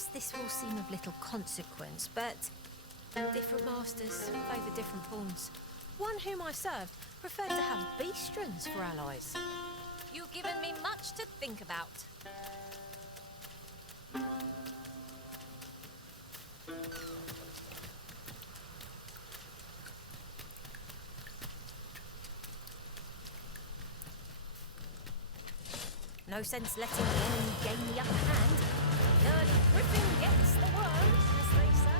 Perhaps this will seem of little consequence, but different masters favour different pawns. One whom I served preferred to have beastrons for allies. You've given me much to think about. No sense letting the enemy gain the upper hand. The early griffin gets the worm, as they say.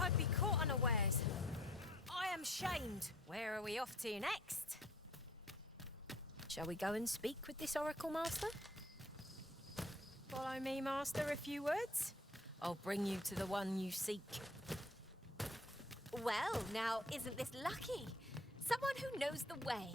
I'd be caught unawares. I am shamed. Where are we off to next? Shall we go and speak with this Oracle Master? Follow me, Master, a few words. I'll bring you to the one you seek. Well, now, isn't this lucky? Someone who knows the way.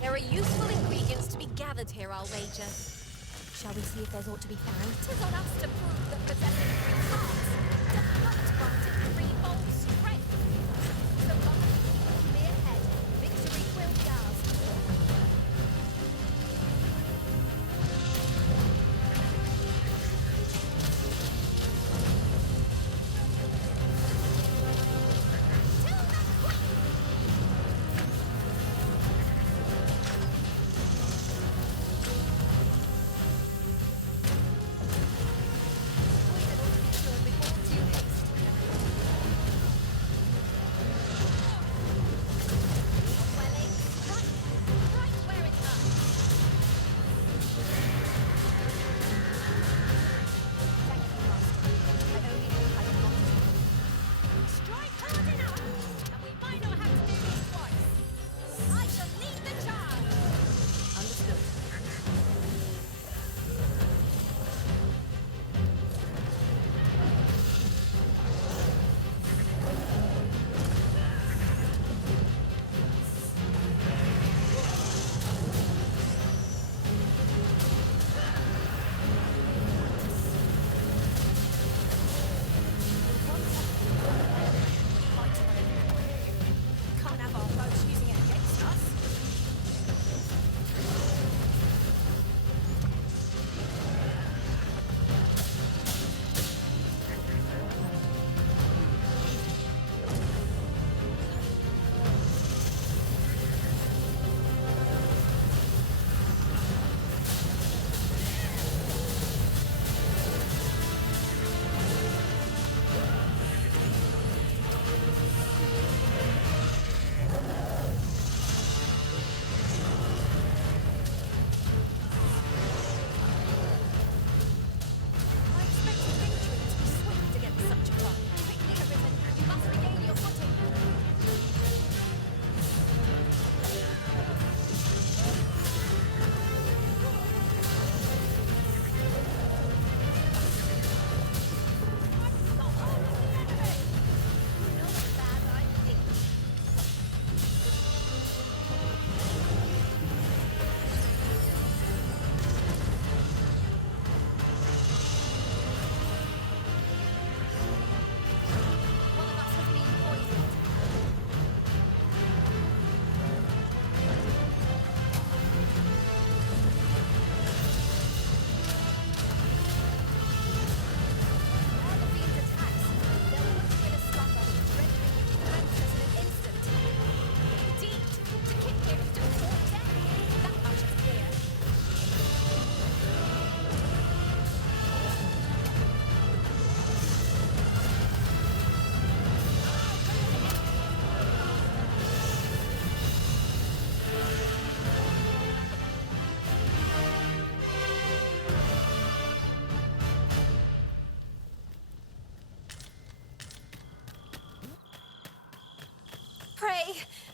There are useful ingredients to be gathered here, I'll wager. Shall we see if there's aught to be found? 'Tis on us to prove that possessing three hearts does not grant it threefold strength. So long as we keep a clear head, victory will be ours. Till the quack!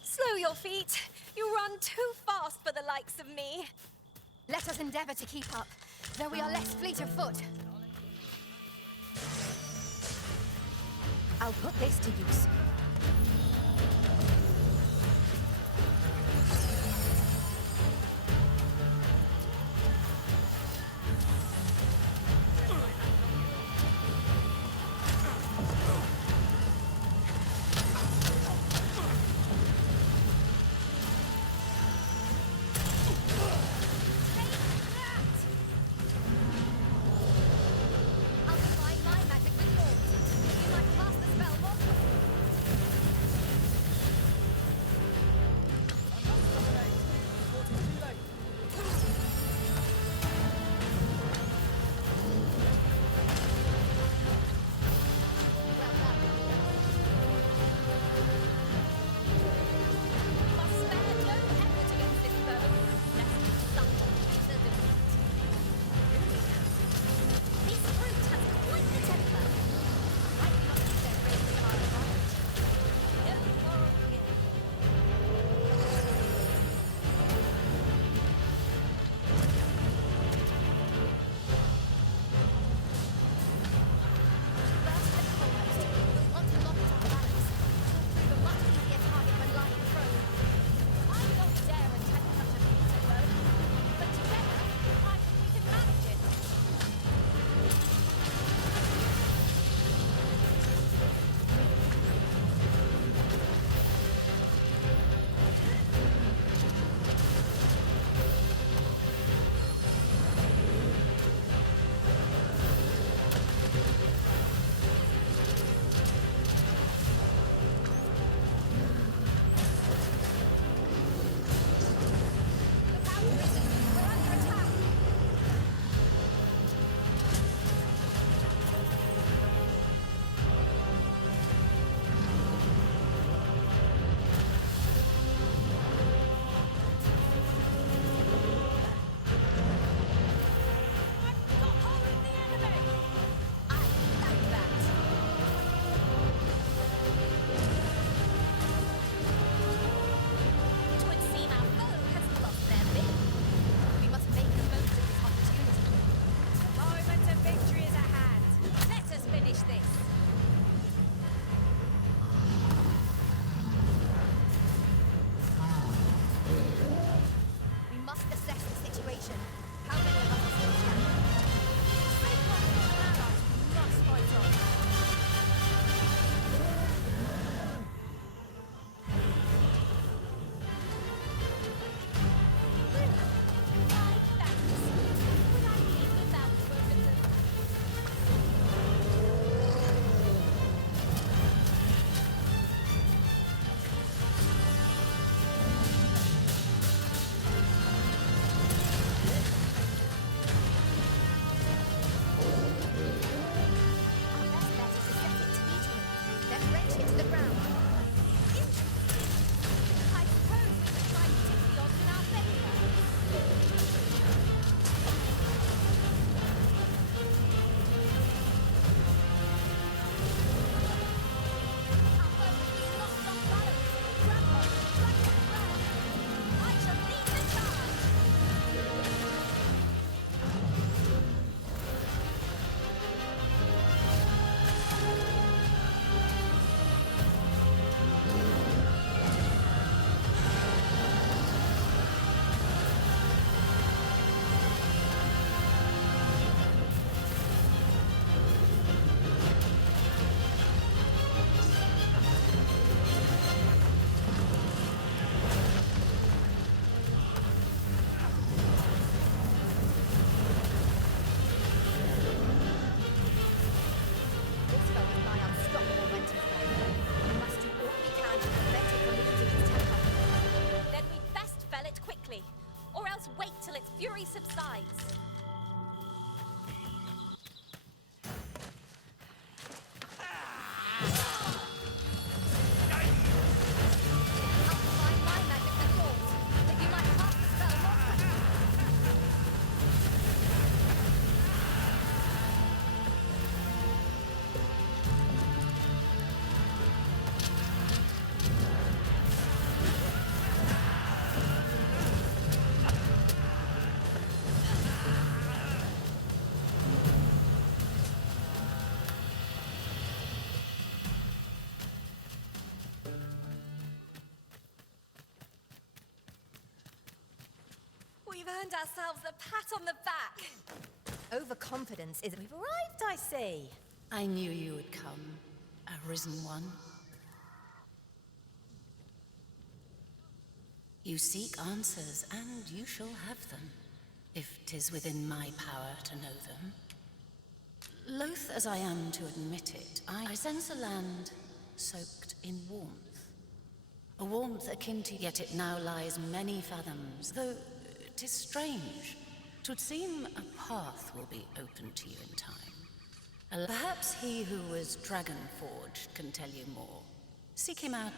Slow your feet. You run too fast for the likes of me. Let us endeavour to keep up, though we are less fleet of foot. I'll put this to use. I'll combine my magic with yours. You might cast the spell more quickly. vocation. How many of us are still standing? Save one for an ally. We must fight on. My thanks. Would I leave without spoken to? Our best bet is to set it to eatery, then wrench it to the ground. Interesting. I suppose we could try to tip the odds in our favour. Our boat has lost on balance. Grab on, drag it round. I shall lead the charge. This foe is nigh unstoppable when 'tis ready. We must do all we can to prevent it from losing its temper. Then we'd best fell it quickly, or else wait till its fury subsides. I'll find my magic with yours, that you might cast the spell more quickly. We've earned ourselves a pat on the back. Overconfidence is... We've arrived, I see. I knew you would come, a risen one. You seek answers, and you shall have them, if 'tis within my power to know them. Loath as I am to admit it, I sense a land soaked in warmth. A warmth akin to, yet it now lies many fathoms, though 'tis strange. 'Twould seem a path will be open to you in time. Perhaps he who was dragon-forged can tell you more. Seek him out.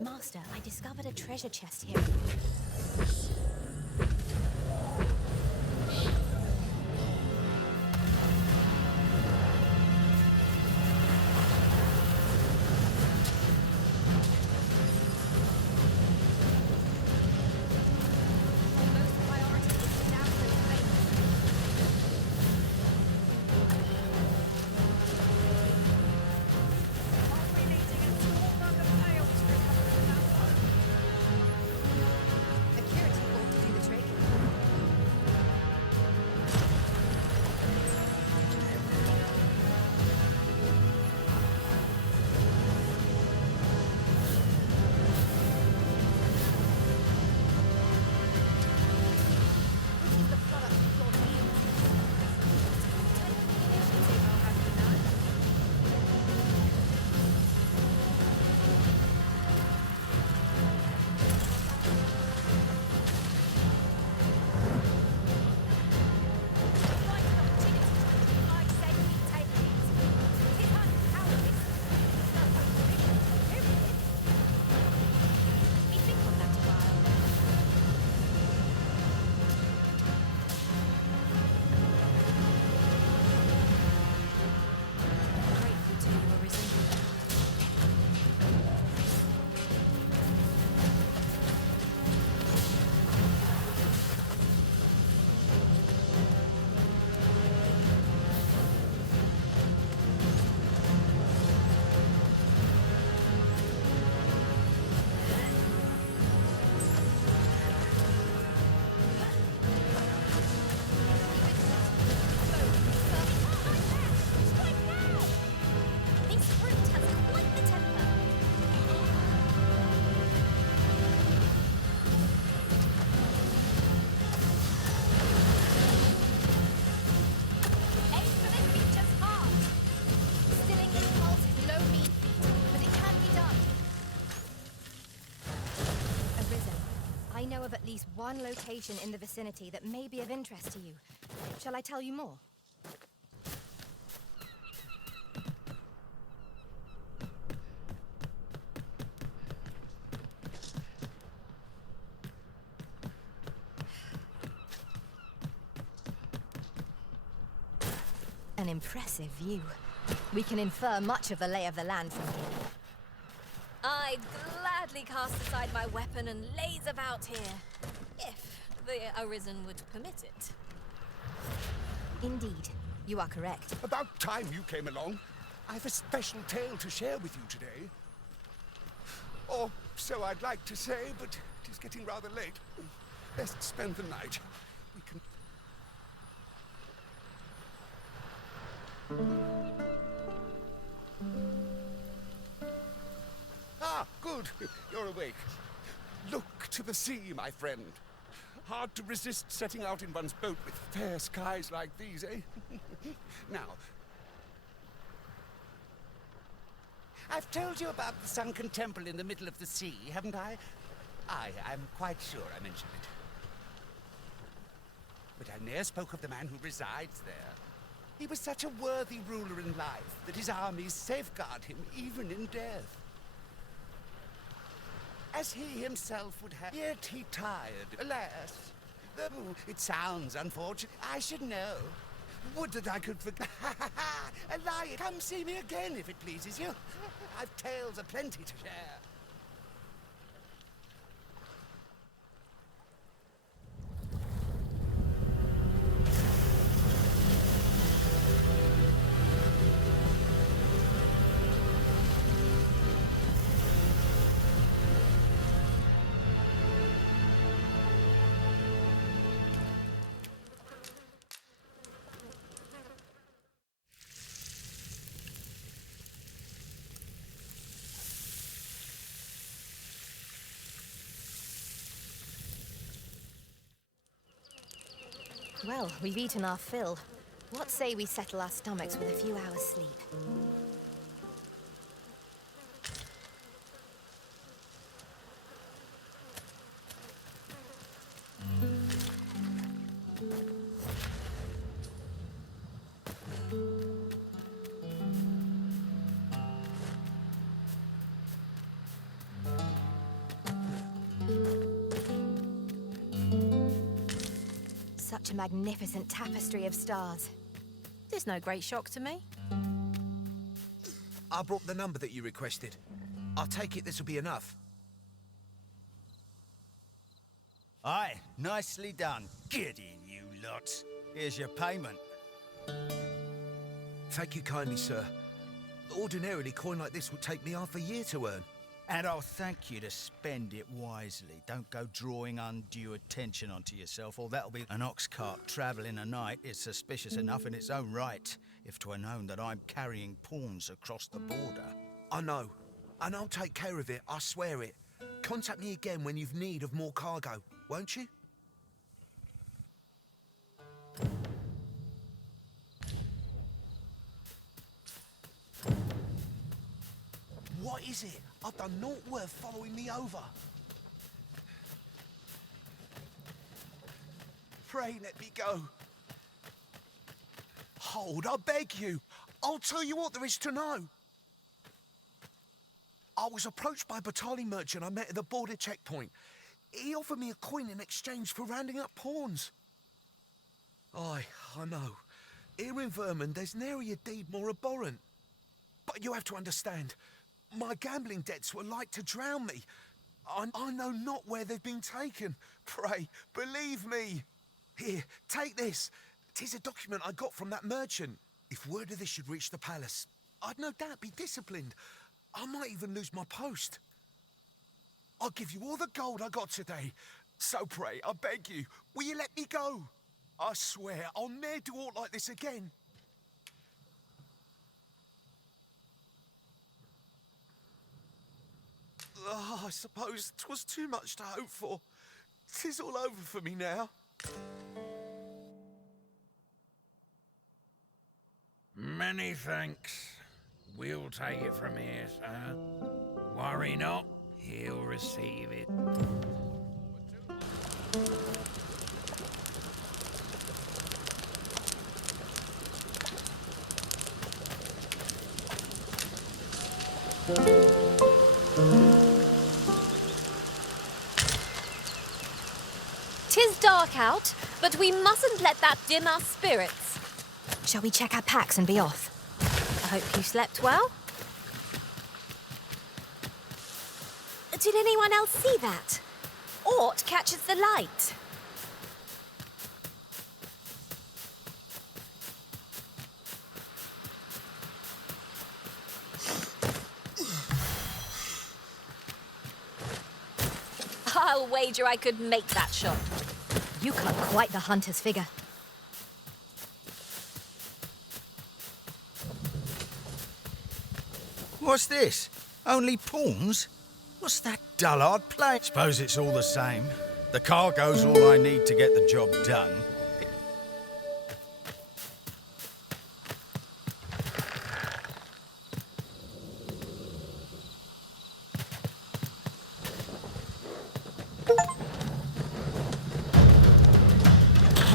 Master, I discovered a treasure chest here. Most priority is to down those flames. Are we needing a small bag of ale to recover the mountain? one location in the vicinity that may be of interest to you. Shall I tell you more? An impressive view. We can infer much of the lay of the land from here. I'd gladly cast aside my weapon and laze about here, if the Arisen would permit it. Indeed, you are correct. About time you came along. I've a special tale to share with you today. Or so I'd like to say, but it is getting rather late. Best spend the night. We can... Ah, good. You're awake. Look to the sea, my friend. Hard to resist setting out in one's boat with fair skies like these, eh? Now, I've told you about the Sunken temple in the middle of the sea, haven't I? I'm quite sure I mentioned it. But I ne'er spoke of the man who resides there. He was such a worthy ruler in life that his armies safeguard him even in death. As he himself would have. Yet he tired, alas. It sounds unfortunate. I should know. Would that I could forget. A lie. Come see me again if it pleases you. I've tales aplenty to share. Well, we've eaten our fill. What say we settle our stomachs with a few hours' sleep? Such a magnificent tapestry of stars. There's no great shock to me. I brought the number that you requested. I'll take it this will be enough. Aye, nicely done. Get in, you lot. Here's your payment. Thank you kindly, sir. Ordinarily, coin like this would take me half a year to earn. And I'll thank you to spend it wisely. Don't go drawing undue attention onto yourself, or that'll be an ox cart travelling a night is suspicious enough in its own right, if 'twere known that I'm carrying pawns across the border. I know. And I'll take care of it, I swear it. Contact me again when you've need of more cargo, won't you? What is it? I've done naught worth following me over. Pray let me go. Hold, I beg you. I'll tell you what there is to know. I was approached by a battalion merchant I met at the border checkpoint. He offered me a coin in exchange for rounding up pawns. Aye, I know. Here in Vermund, there's nary a deed more abhorrent. But you have to understand, my gambling debts were like to drown me. I know not where they've been taken. Pray, believe me. Here, take this. 'Tis a document I got from that merchant. If word of this should reach the palace, I'd no doubt be disciplined. I might even lose my post. I'll give you all the gold I got today. So pray, I beg you, will you let me go? I swear I'll ne'er do aught like this again. Oh, I suppose 'twas too much to hope for. 'Tis all over for me now. Many thanks. We'll take it from here, sir. Worry not, he'll receive it. 'Tis dark out, but we mustn't let that dim our spirits. Shall we check our packs and be off? I hope you slept well. Did anyone else see that? Aught catches the light. I'll wager I could make that shot. You cut quite the hunter's figure. What's this? Only pawns? What's that dullard play? Suppose it's all the same. The cargo's all I need to get the job done.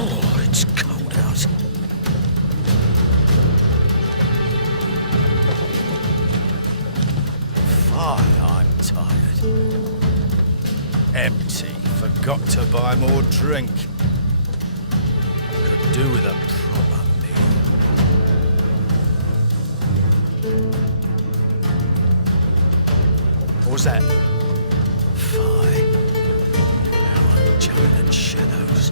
Oh, it's cold out. Fine, I'm tired. Empty. Forgot to buy more drink. Could do with a proper meal. What was that? Fine. Now I'm jumping in shadows.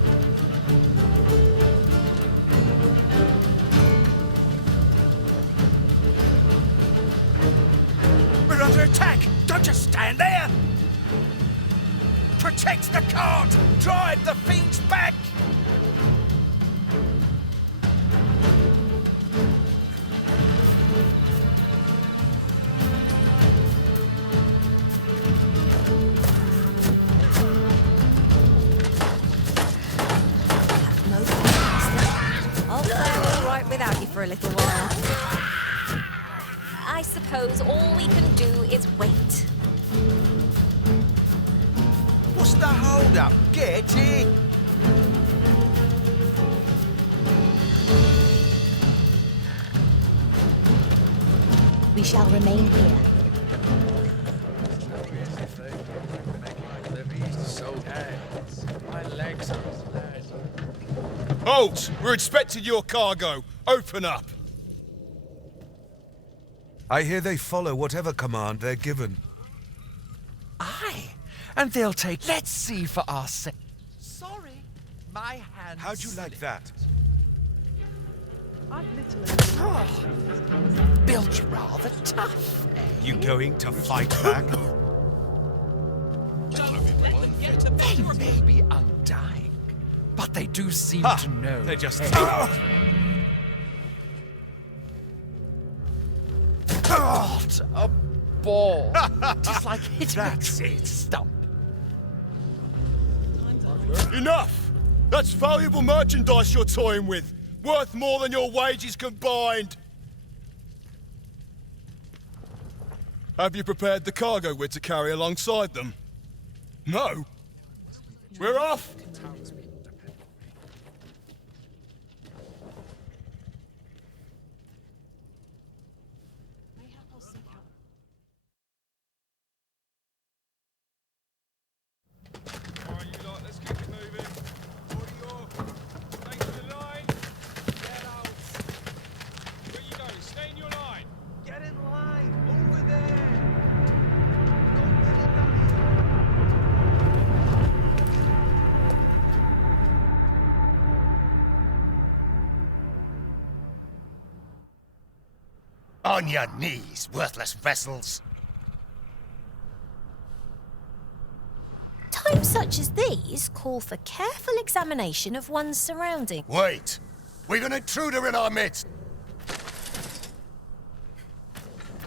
We're under attack! Don't just stand there! Protect the cart! Drive the fiends back! I'll go all right without you for a little while. I suppose all we can do is wait. What's the hold up? Get in! We shall remain here. Halt! We're expecting your cargo. Open up. I hear they follow whatever command they're given. Aye, and they'll take. Let's see for ourselves. Sorry, my hand. How'd you like that? Built rather tough. You going to fight back? They may be undying, but they do seem Ha! to know. They're just... What a ball! Just like hitting a tree it. stump. Enough! That's valuable merchandise you're toying with. Worth more than your wages combined. Have you prepared the cargo we're to carry alongside them? No? We're off! On your knees, worthless vessels. Times such as these call for careful examination of one's surroundings. Wait! We've an intruder in our midst!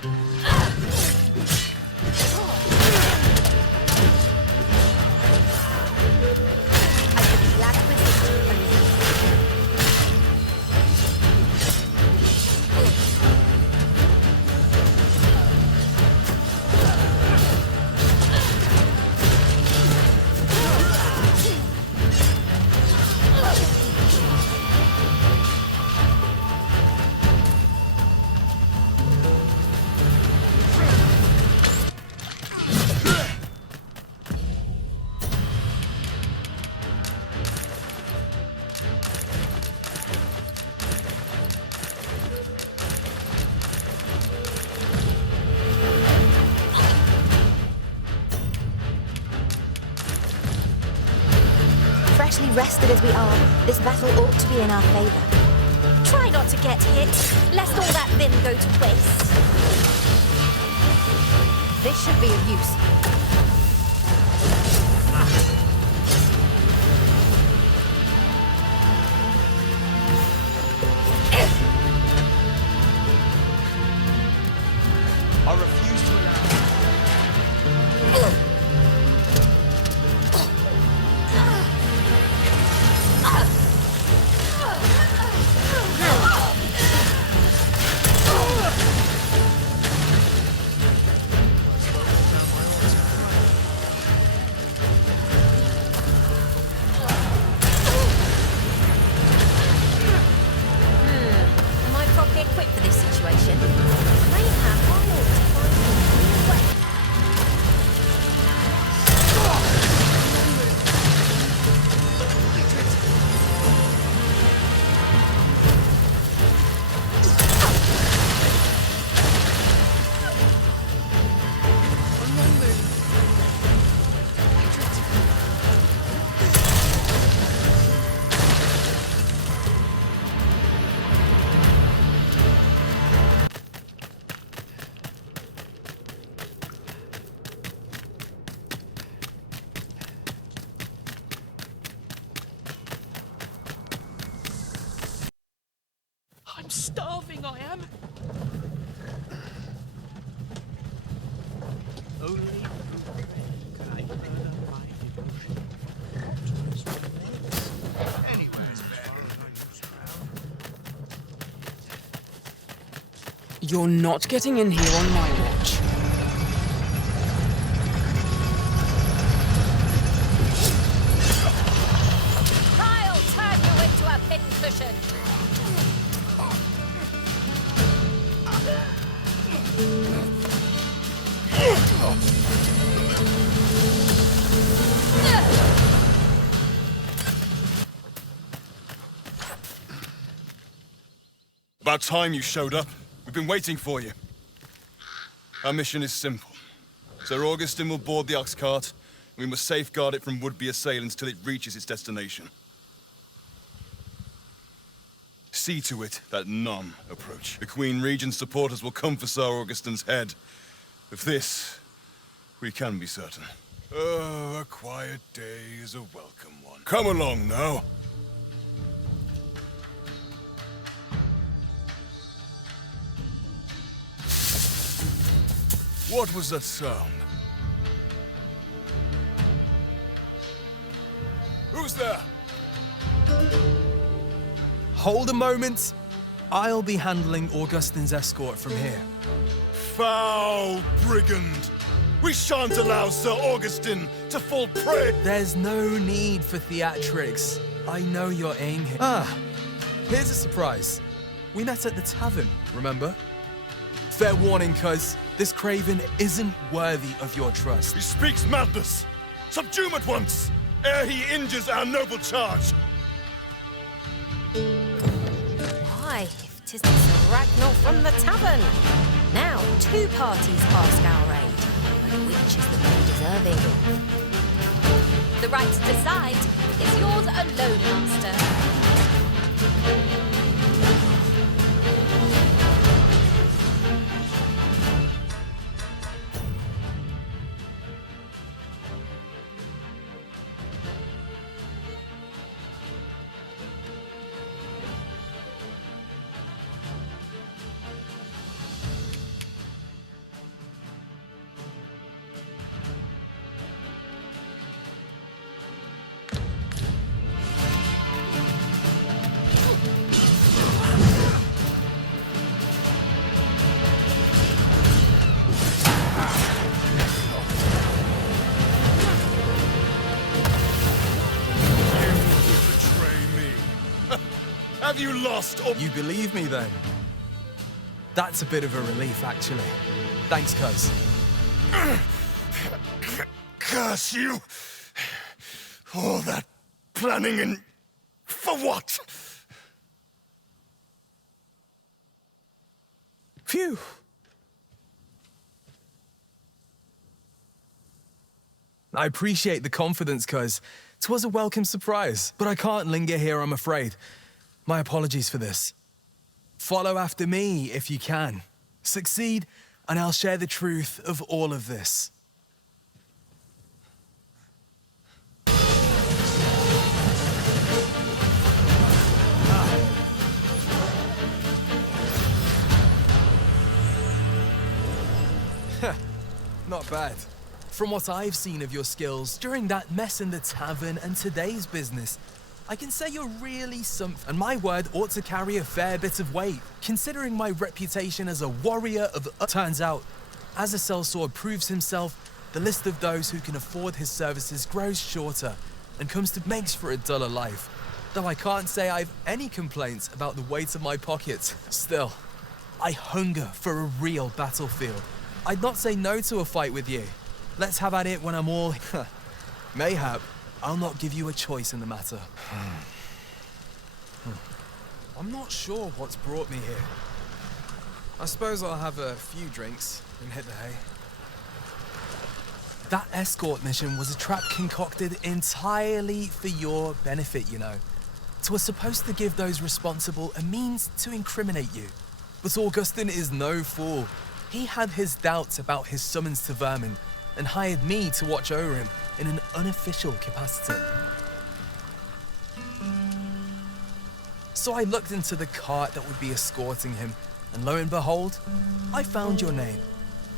I could be glad with this. rested as we are, this battle ought to be in our favor. Try not to get hit, lest all that vim go to waste. This should be of use. I refuse to allow. Am I properly equipped for this situation? Mayhap I ought to find a new way. I'm starving, I am. Only through prayer can I further my devotion. Anywhere's better. You're not getting in here on my watch. I'll turn you into a pincushion. About time you showed up. We've been waiting for you. Our mission is simple. Ser Augustin will board the ox cart, and we must safeguard it from would-be assailants till it reaches its destination. See to it that none approach. The Queen Regent's supporters will come for Ser Augustin's head. Of this, we can be certain. Oh, a quiet day is a welcome one. Come along now. What was that sound? Who's there? Hold a moment. I'll be handling Augustin's escort from here. Foul brigand! We shan't allow Ser Augustin to fall prey! There's no need for theatrics. I know your aim here. Ah, here's a surprise. We met at the tavern, remember? Fair warning, cuz this craven isn't worthy of your trust. He speaks madness! Subdue him at once, ere he injures our noble charge! Why, if 'tis the Ser Ragnar from the tavern. Now 2 parties ask our aid. But which is the more deserving? The right to decide is yours alone, Master. Have you lost or— You believe me, then? That's a bit of a relief, actually. Thanks, cuz. Curse you! All that planning and— for what? Phew. I appreciate the confidence, cuz 'Twas a welcome surprise, but I can't linger here, I'm afraid. My apologies for this. Follow after me if you can. Succeed, and I'll share the truth of all of this. Not bad. From what I've seen of your skills during that mess in the tavern and today's business, I can say you're really something, and my word ought to carry a fair bit of weight, considering my reputation as a warrior of... Turns out, as a sellsword proves himself, the list of those who can afford his services grows shorter and makes for a duller life. Though I can't say I've any complaints about the weight of my pockets. Still, I hunger for a real battlefield. I'd not say no to a fight with you. Let's have at it when I'm all... Mayhap, I'll not give you a choice in the matter. I'm not sure what's brought me here. I suppose I'll have a few drinks and hit the hay. That escort mission was a trap concocted entirely for your benefit, you know. It was supposed to give those responsible a means to incriminate you. But Augustin is no fool. He had his doubts about his summons to Vermin and hired me to watch over him in an unofficial capacity. So I looked into the cart that would be escorting him, and lo and behold, I found your name.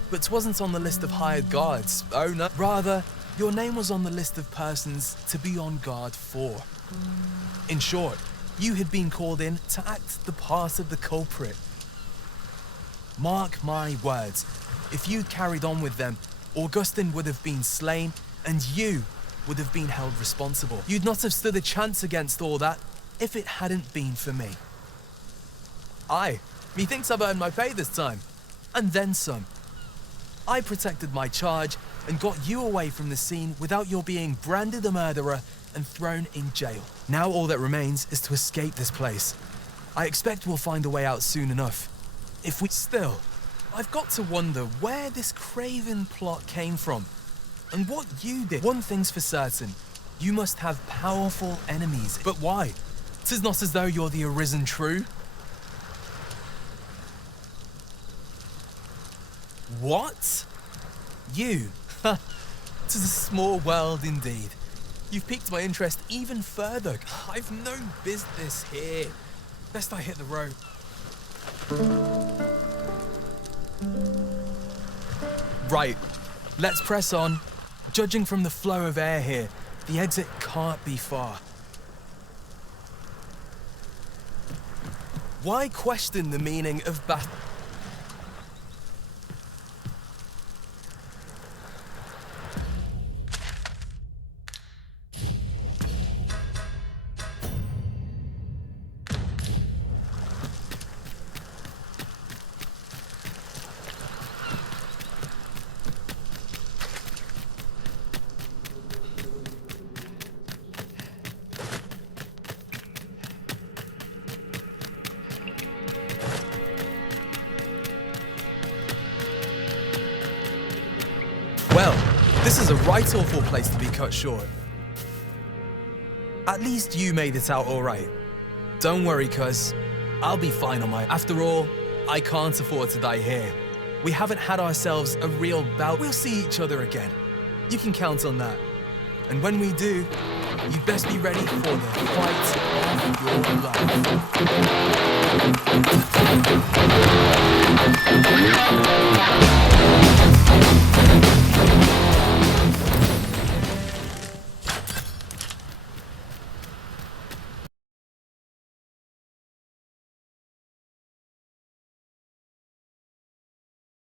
But 'twasn't on the list of hired guards, oh no. Rather, your name was on the list of persons to be on guard for. In short, you had been called in to act the part of the culprit. Mark my words, if you'd carried on with them, Augustin would have been slain, and you would have been held responsible. You'd not have stood a chance against all that if it hadn't been for me. Aye, methinks I've earned my pay this time, and then some. I protected my charge and got you away from the scene without your being branded a murderer and thrown in jail. Now all that remains is to escape this place. I expect we'll find a way out soon enough. If we... Still, I've got to wonder where this craven plot came from and what you did. One thing's for certain, you must have powerful enemies. But why? 'Tis not as though you're the arisen true. What? You? 'Tis a small world indeed. You've piqued my interest even further. I've no business here. Best I hit the road. Right, let's press on. Judging from the flow of air here, the exit can't be far. Why question the meaning of battle? Well, this is a right awful place to be cut short. At least you made it out all right. Don't worry, cuz. I'll be fine on my... After all, I can't afford to die here. We haven't had ourselves a real bout. We'll see each other again. You can count on that. And when we do, you'd best be ready for the fight of your life.